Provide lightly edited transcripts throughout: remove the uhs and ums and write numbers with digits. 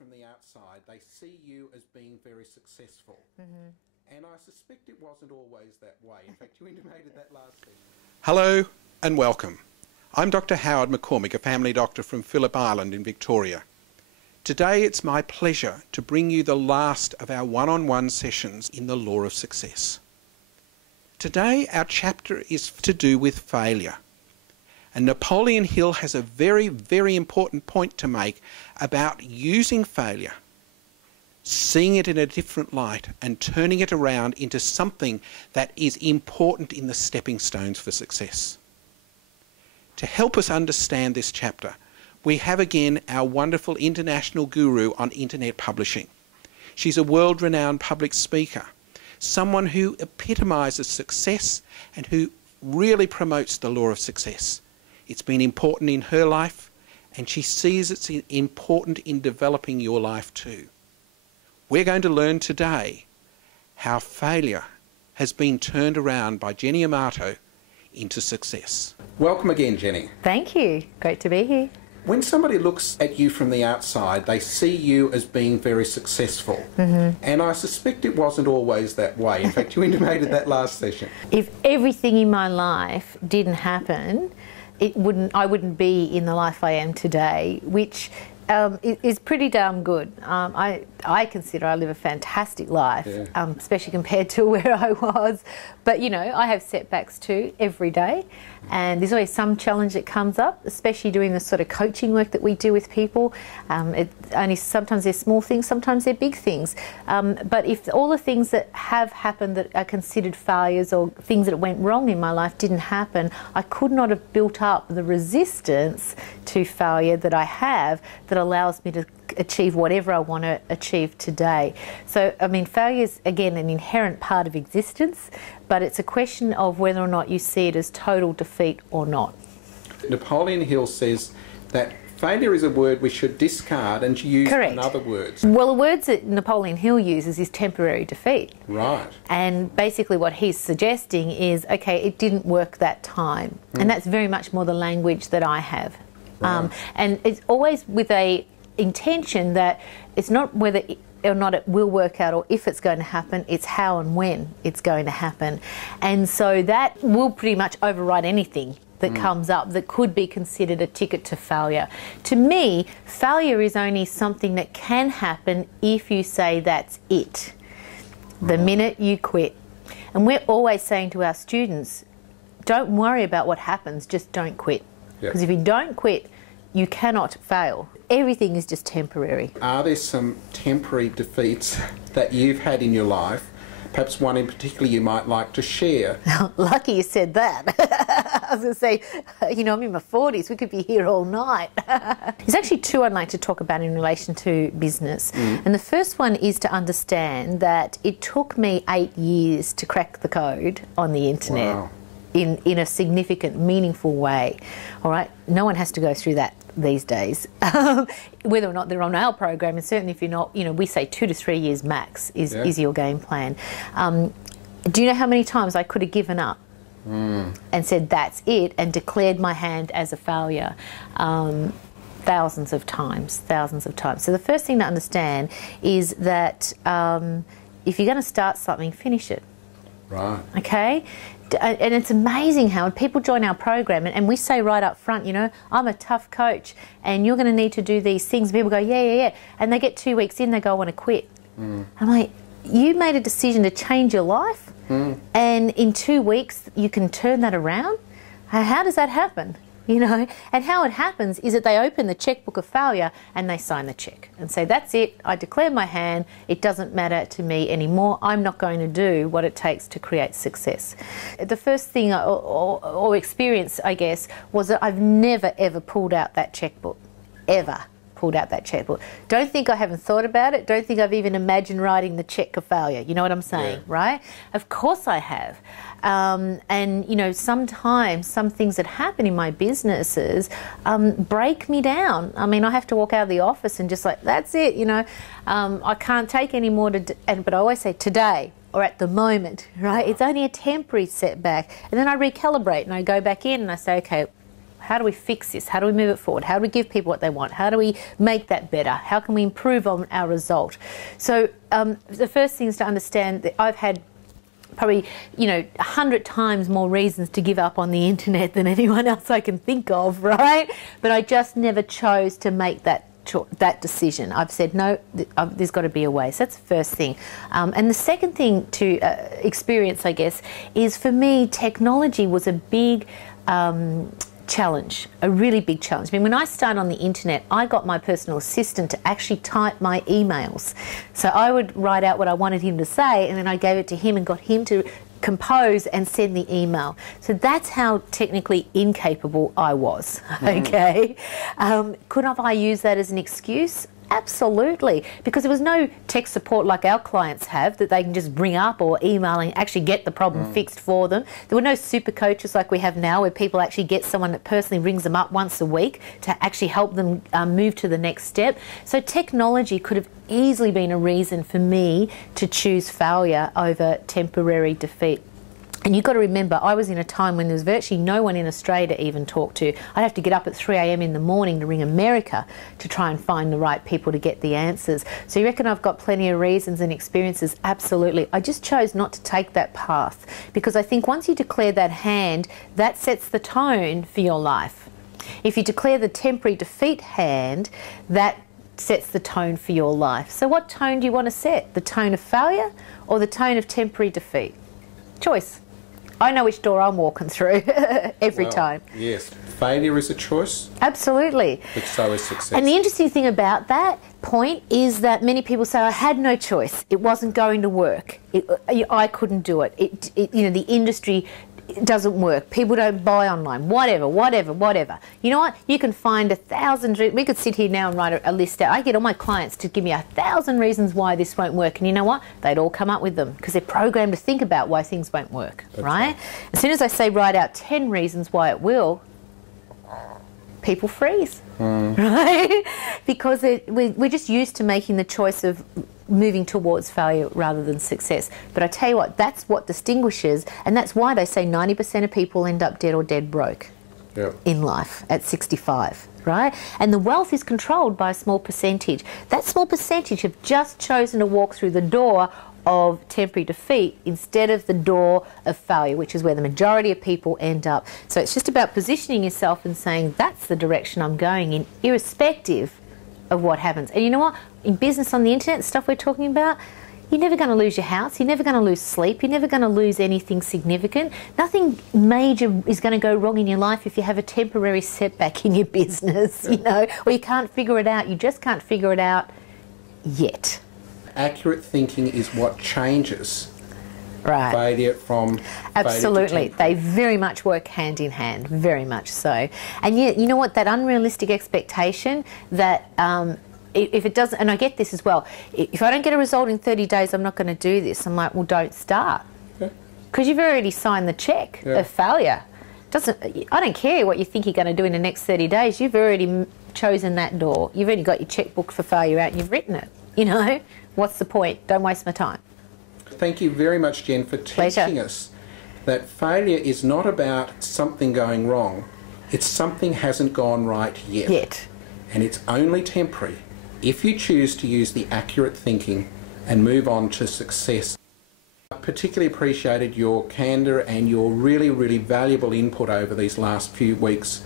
from the outside, they see you as being very successful. And I suspect it wasn't always that way. In fact, you intimated that last session. Hello and welcome. I'm Dr. Howard McCormick, a family doctor from Phillip Island in Victoria. Today it's my pleasure to bring you the last of our one-on-one sessions in the Law of Success. Today our chapter is to do with failure. And Napoleon Hill has a very, very important point to make about using failure, seeing it in a different light and turning it around into something that is important in the stepping stones for success. To help us understand this chapter, we have again our wonderful international guru on internet publishing. She's a world-renowned public speaker, someone who epitomises success and who really promotes the law of success. It's been important in her life, and she sees it's important in developing your life too. We're going to learn today how failure has been turned around by Jennie Armato into success. Welcome again, Jennie. Thank you. Great to be here. When somebody looks at you from the outside, they see you as being very successful. And I suspect it wasn't always that way. In fact, you intimated that last session. If everything in my life didn't happen, I wouldn't be in the life I am today, which is pretty damn good. I consider I live a fantastic life, especially compared to where I was. But, you know, I have setbacks too every day. And there's always some challenge that comes up, especially doing the sort of coaching work that we do with people. Sometimes they're small things, sometimes they're big things. But if all the things that have happened that are considered failures or things that went wrong in my life didn't happen, I could not have built up the resistance to failure that I have that allows me to achieve whatever I want to achieve today. So, I mean, failure is, again, an inherent part of existence, but it's a question of whether or not you see it as total defeat or not. Napoleon Hill says that failure is a word we should discard and use in other words. Well, the words that Napoleon Hill uses is temporary defeat. Right. And basically what he's suggesting is, okay, it didn't work that time. And that's very much more the language that I have. Right. And it's always with a intention that it's not whether or not it will work out or if it's going to happen, it's how and when it's going to happen. And so that will pretty much override anything that comes up that could be considered a ticket to failure. To me, failure is only something that can happen if you say that's it, the minute you quit. And we're always saying to our students, don't worry about what happens, just don't quit. Because if you don't quit, you cannot fail. Everything is just temporary. Are there some temporary defeats that you've had in your life? Perhaps one in particular you might like to share. Lucky you said that. I was going to say, you know, I'm in my 40s. We could be here all night. There's actually two I'd like to talk about in relation to business. And the first one is to understand that it took me 8 years to crack the code on the internet. Wow. In a significant, meaningful way. All right, no one has to go through that these days, whether or not they're on our program, and certainly if you're not, you know, we say 2 to 3 years max is your game plan. Do you know how many times I could have given up and said that's it and declared my hand as a failure? Thousands of times. So the first thing to understand is that if you're going to start something, finish it. Right. Okay? And it's amazing how people join our program and we say right up front, you know, I'm a tough coach and you're going to need to do these things. People go, yeah. And they get 2 weeks in, they go, I want to quit. I'm like, you made a decision to change your life and in 2 weeks you can turn that around? How does that happen? You know, and how it happens is that they open the checkbook of failure and they sign the check and say, that's it, I declare my hand, it doesn't matter to me anymore, I'm not going to do what it takes to create success. The first thing or experience, I guess, was that I've never ever pulled out that checkbook, ever pulled out that checkbook. Don't think I haven't thought about it, don't think I've even imagined writing the check of failure, you know what I'm saying, right? Of course I have. And, you know, sometimes some things that happen in my businesses break me down. I mean, I have to walk out of the office and just like, that's it, you know, I can't take any more, but I always say today or at the moment, right? It's only a temporary setback. And then I recalibrate and I go back in and I say, okay, How do we fix this? How do we move it forward? How do we give people what they want? How do we make that better? How can we improve on our result? So the first thing is to understand that I've had probably, 100 times more reasons to give up on the internet than anyone else I can think of, right? But I just never chose to make that decision. I've said, no, there's got to be a way. So that's the first thing. And the second thing to experience, I guess, is for me, technology was a big challenge, a really big challenge. I mean, when I started on the internet, I got my personal assistant to actually type my emails. So I would write out what I wanted him to say, and then I gave it to him and got him to compose and send the email. So that's how technically incapable I was, okay? Could have I used that as an excuse? Absolutely, because there was no tech support like our clients have that they can just bring up or email and actually get the problem fixed for them. There were no super coaches like we have now where people actually get someone that personally rings them up once a week to actually help them move to the next step. So technology could have easily been a reason for me to choose failure over temporary defeat. And you've got to remember, I was in a time when there was virtually no one in Australia to even talk to. I'd have to get up at 3 a.m. in the morning to ring America to try and find the right people to get the answers. So you reckon I've got plenty of reasons and experiences? Absolutely. I just chose not to take that path because I think once you declare that hand, that sets the tone for your life. If you declare the temporary defeat hand, that sets the tone for your life. So what tone do you want to set? The tone of failure or the tone of temporary defeat? Choice. I know which door I'm walking through every time. Yes, failure is a choice. Absolutely. But so is success. And the interesting thing about that point is that many people say, I had no choice. It wasn't going to work. I couldn't do it. The industry doesn't work. People don't buy online. Whatever. You know what? You can find 1,000. We could sit here now and write a list out. I get all my clients to give me 1,000 reasons why this won't work. And you know what? They'd all come up with them because they're programmed to think about why things won't work, right? As soon as I say write out 10 reasons why it will, people freeze, right? Because we're just used to making the choice of moving towards failure rather than success. But I tell you what, that's what distinguishes, and that's why they say 90% of people end up dead or dead broke in life at 65, right? And the wealth is controlled by a small percentage. That small percentage have just chosen to walk through the door of temporary defeat instead of the door of failure, which is where the majority of people end up. So it's just about positioning yourself and saying, that's the direction I'm going in, irrespective of what happens. And you know what? In business on the internet, stuff we're talking about, you're never going to lose your house, you're never going to lose sleep, you're never going to lose anything significant. Nothing major is going to go wrong in your life if you have a temporary setback in your business, or you can't figure it out. You just can't figure it out yet. Accurate thinking is what changes failure from absolutely. Failure to they very much work hand in hand, very much so. And yet, you know what, that unrealistic expectation that if it doesn't, and I get this as well, if I don't get a result in 30 days, I'm not going to do this. I'm like, well, don't start. Because you've already signed the check of failure. I don't care what you think you're going to do in the next 30 days. You've already chosen that door. You've already got your checkbook for failure out and you've written it. What's the point? Don't waste my time. Thank you very much, Jen, for teaching us that failure is not about something going wrong. It's something hasn't gone right yet. And it's only temporary if you choose to use the accurate thinking and move on to success. I particularly appreciated your candour and your really, really valuable input over these last few weeks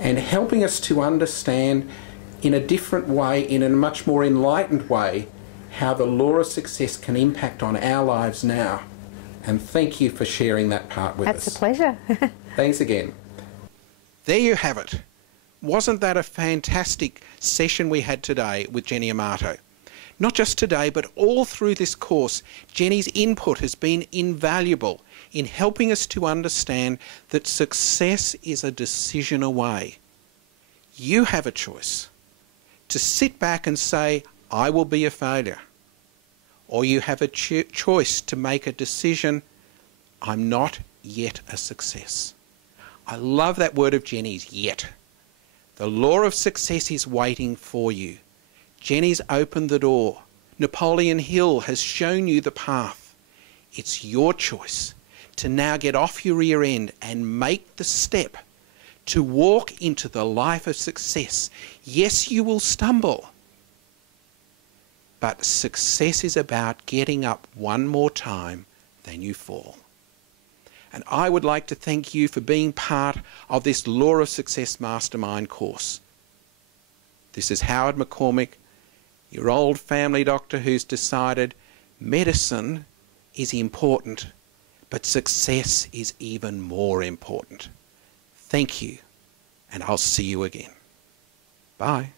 and helping us to understand in a different way, in a much more enlightened way, how the law of success can impact on our lives now. And thank you for sharing that part with us. That's a pleasure. Thanks again. There you have it. Wasn't that a fantastic session we had today with Jennie Armato? Not just today, but all through this course, Jennie's input has been invaluable in helping us to understand that success is a decision away. You have a choice to sit back and say, I will be a failure. Or you have a choice to make a decision, I'm not yet a success. I love that word of Jennie's, yet. The law of success is waiting for you. Jennie's opened the door. Napoleon Hill has shown you the path. It's your choice to now get off your rear end and make the step to walk into the life of success. Yes, you will stumble, but success is about getting up one more time than you fall. And I would like to thank you for being part of this Law of Success Mastermind course. This is Howard McCormick, your old family doctor who's decided medicine is important, but success is even more important. Thank you, and I'll see you again. Bye.